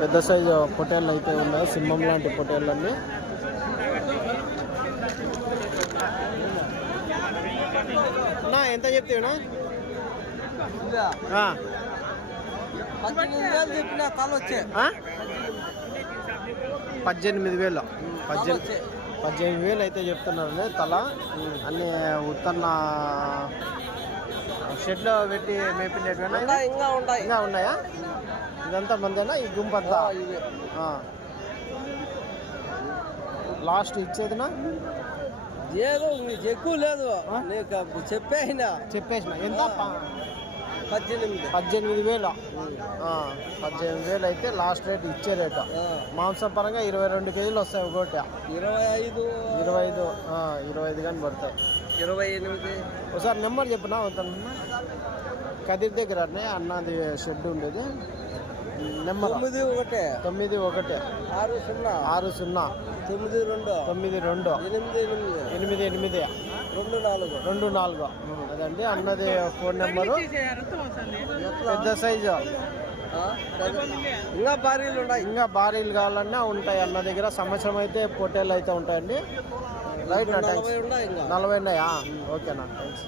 పెద్ద సైజు పొటేళ్ళు అయితే ఉన్నాయి సింహం లాంటి పొటేళ్ళన్నీ? నా ఎంత చెప్తావునా పద్దెనిమిది వేలు? పద్దెనిమిది వేలు. పద్దెనిమిది వచ్చే పద్దెనిమిది వేలు అయితే చెప్తున్నారు. తల అన్ని ఉత్తన్న షెడ్లో పెట్టి ఉన్నాయి, ఇంకా ఉన్నాయి ఇంకా ఉన్నాయా? ఇదంతా మందేనా? ఈ గుంపంతా. లాస్ట్ ఇచ్చేదినా? ఏదో ఎక్కువ లేదు. నీకు చెప్పేసిన. చెప్పేసిన. ఎంత? పద్దెనిమిది. పద్దెనిమిది వేలు. పద్దెనిమిది వేలు అయితే లాస్ట్ రేట్ ఇచ్చే రేటు. మాంసం పరంగా ఇరవై రెండు కేజీలు వస్తాయి ఒకటి ఇరవై ఐదు. ఇరవై ఐదు ఇరవై ఐదు కానీ పడతాయి. ఇరవై ఎనిమిది. ఒకసారి నెంబర్ చెప్పినా అవుతాను కదిరి దగ్గర అన్నది షెడ్ ఉండేది. నెంబర్ తొమ్మిది ఒకటి. తొమ్మిది ఒకటి. ఆరు సున్నా. ఆరు సున్నా. తొమ్మిది రెండు. తొమ్మిది రెండు. ఎనిమిది ఎనిమిది. ఎనిమిది ఎనిమిది. రెండు నాలుగు. అదండి అన్నది ఫోన్ నెంబరు. పెద్ద సైజు. ఇంకా భారీలు ఉన్నాయి. ఇంకా భారీలు కావాలన్నా ఉంటాయి అన్న దగ్గర. సంవత్సరం అయితే పొట్టేళ్ళు అయితే ఉంటాయండి. రైట్ ఇంకా. నలభై ఉన్నాయా? ఓకేనా థ్యాంక్స్